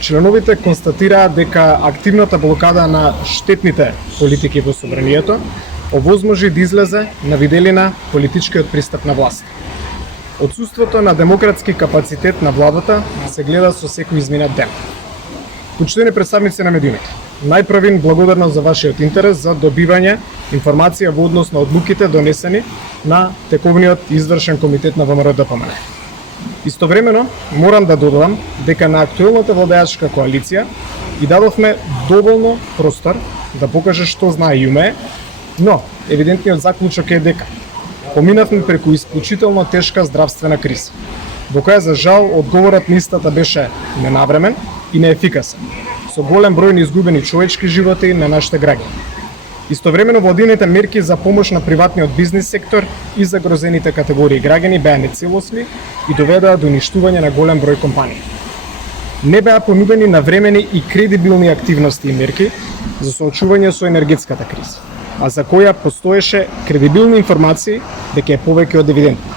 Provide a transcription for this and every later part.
членовите констатираа дека активната блокада на штетните политики во собранието овозможи да излезе на виделина политичкиот пристап на власт. Отсуството на демократски капацитет на владата се гледа со секој изминат ден. Почитувани представници на медиумите, најпрвин благодарност за вашиот интерес за добивање информација во однос на одлуките донесени на тековниот извршен комитет на ВМРО-ДПМН. Истовремено, морам да додадам дека на актуелната владеачка коалиција и дадовме доволно простор да покаже што знае и умее, но евидентниот заклучок е дека поминавме преку исклучително тешка здравствена криза, во која за жал одговорот на истата беше ненавремен и неефикасен, со голем број на изгубени човечки животи на нашите граѓани. Истовремено владините мерки за помош на приватниот бизнис сектор и загрозените категории граѓани беа нецелосни и доведоа до уништување на голем број компании. Не беа понудени навремени и кредибилни активности и мерки за соочување со енергетската криза, а за која постоеше кредибилни информации дека е повеќе од евидентно.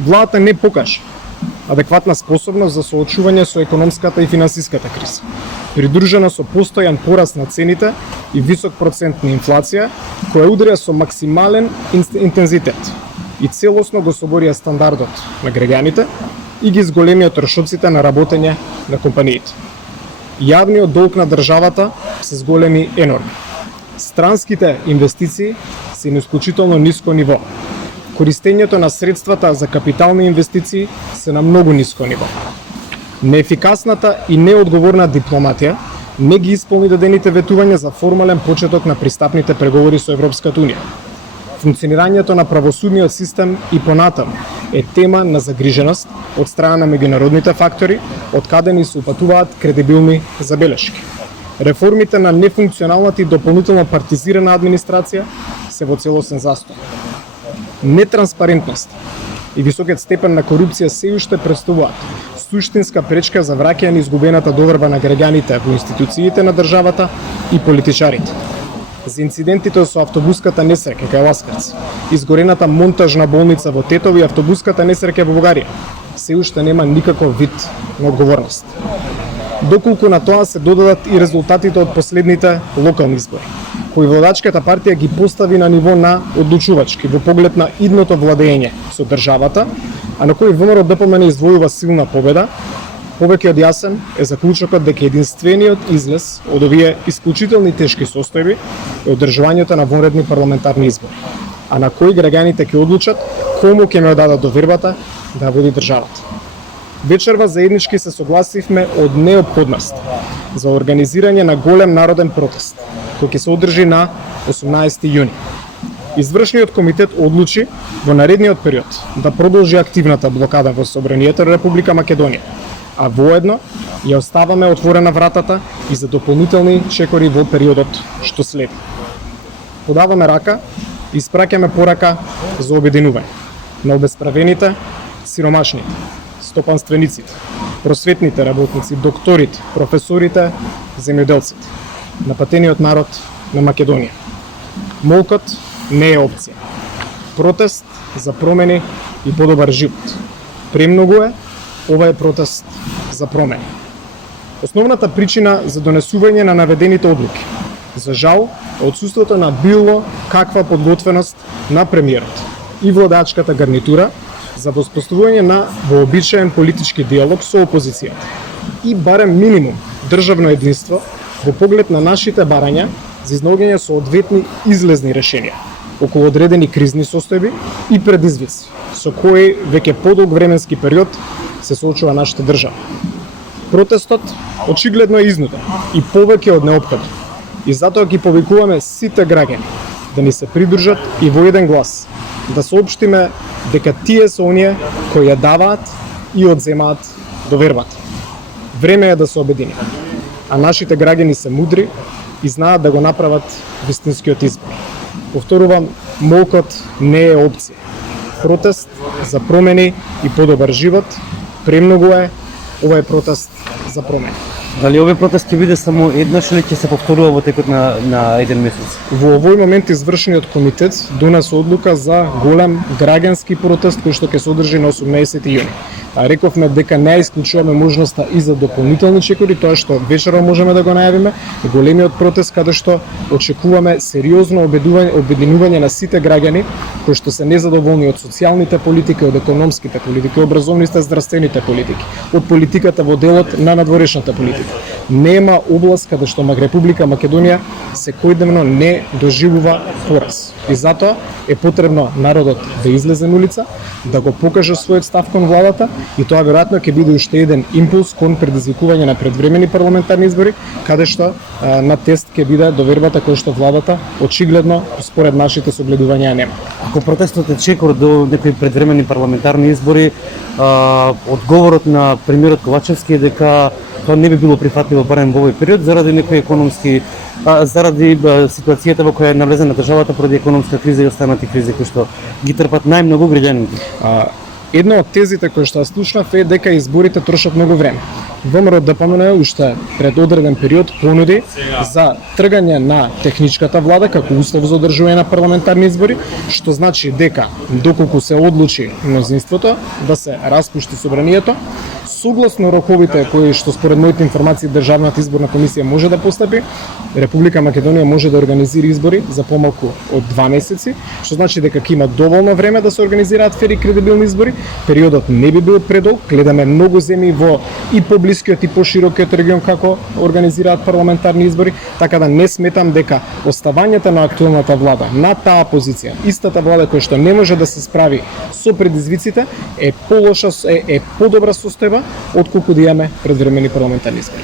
Владата не покажа адекватна способност за соочување со економската и финансиската криза, придружена со постојан пораст на цените и висок процент на инфлација, која удрија со максимален интензитет и целосно го соборија стандардот на граѓаните и ги зголемија трошоците на работење на компаниите. Јавниот долг на државата се зголеми енормно. Странските инвестиции се на исклучително ниско ниво. Користењето на средствата за капитални инвестиции се на многу ниско ниво. Неефикасната и неодговорна дипломатија не ги исполни дадените ветувања за формален почеток на пристапните преговори со Европската унија. Функционирањето на правосудниот систем и понатаму е тема на загриженост од страна на меѓународните фактори, од каде ни се упатуваат кредибилни забелешки. Реформите на нефункционалната и дополнително партизирана администрација се во целосен застој. Нетранспарентност и високиот степен на корупција се уште представуваат суштинска пречка за враќање на изгубената доверба на граѓаните во институциите на државата и политичарите. За инцидентите со автобуската несреќа кај Ласкарц, изгорената монтажна болница во Тетово и автобуската несреќа во Бугарија, се уште нема никаков вид на одговорност. Доколку на тоа се додадат и резултатите од последните локални избори, кои владачката партија ги постави на ниво на одлучувачки во поглед на идното владење со државата, а на кои ВМРО-ДПМН извојува силна победа, повеќе од јасен е заклучокот дека единствениот излез од овие исклучителни тешки состојби е одржувањето на вонредни парламентарни избори, а на кои граѓаните ќе одлучат кому ќе ме дадат довербата да води државата. Вечерва заеднички се согласивме од неопходност за организирање на голем народен протест, кој ќе се одржи на 18 јуни. Извршниот комитет одлучи во наредниот период да продолжи активната блокада во собранието на Република Македонија, а воедно ја оставаме отворена вратата и за дополнителни чекори во периодот што следи. Подаваме рака и испраќаме порака за обединување на обесправените, сиромашните, стопанствениците, просветните работници, докторите, професорите, земјоделците, напатениот народ на Македонија. Молкот не е опција. Протест за промени и подобар живот. Премногу е, ова е протест за промени. Основната причина за донесување на наведените одлуки, за жал, е отсуството на било каква подготвеност на премиерот и владачката гарнитура за воспоставување на вообичаен политички диалог со опозицијата и барем минимум државно единство во поглед на нашите барања за изнаоѓање соодветни излезни решенија околу одредени кризни состојби и предизвици со кои веќе подолг временски период се соочува нашата држава. Протестот очигледно е изнуден и повеќе од неопходен и затоа ги повикуваме сите граѓани да ни се придружат и во еден глас да соопштиме дека тие се оние кои ја даваат и одземаат довербата. Време е да се обединиме, а нашите граѓани се мудри и знаат да го направат вистинскиот избор. Повторувам, молкот не е опција. Протест за промени и подобар живот премногу е, ова е протест за промени. Дали овој протест ќе биде само еднаш или ќе се повторува во текот на еден месец? Во овој момент извршниот комитет донесе одлука за голем граѓански протест кој што ќе се одржи на 18 јуни. Рековме дека не исклучуваме можноста и за дополнителни чекори, тоа што вечером можеме да го најавиме, големиот протест каде што очекуваме сериозно обединување на сите граѓани кои што се незадоволни од социјалните политики, од економските политики, образовните, здравствените политики, од политиката во делот на надворешната политика. Нема област каде што Република Македонија секојдневно не доживува пораз. И затоа е потребно народот да излезе на улица, да го покаже својот став кон владата и тоа веројатно ќе биде уште еден импулс кон предизвикување на предвремени парламентарни избори, каде што на тест ќе биде довербата која што владата очигледно според нашите согледувања нема. Ако протестот е чекор до некои предвремени парламентарни избори, одговорот на премиерот Ковачевски е дека тоа не би било прифатливо барем во овој период заради некои економски заради ситуацијата во која е навлезена државата поради економска криза и останати кризи кои што ги трпат најмногу граѓаните. Една од тезите кои што слушнав е дека изборите трошат многу време. ВМРО ДПМН уште пред одреден период понуди за тргање на техничката влада како услов за одржување на парламентарни избори, што значи дека доколку се одлучи мнозинството да се распушти собранието, согласно роковите кои што според моите информации Државната изборна комисија може да постапи, Република Македонија може да организира избори за помалку од 2 месеци, што значи дека ќе има доволно време да се организираат фери и кредибилни избори. Периодот не би бил предолг, гледаме многу земји во и поблискиот и поширокиот регион како организираат парламентарни избори, така да не сметам дека оставањето на актуелната влада на таа позиција, истата влада која што не може да се справи со предизвиците, е полоша, е подобра состојба отколку да имаме предвремени парламентарни избори.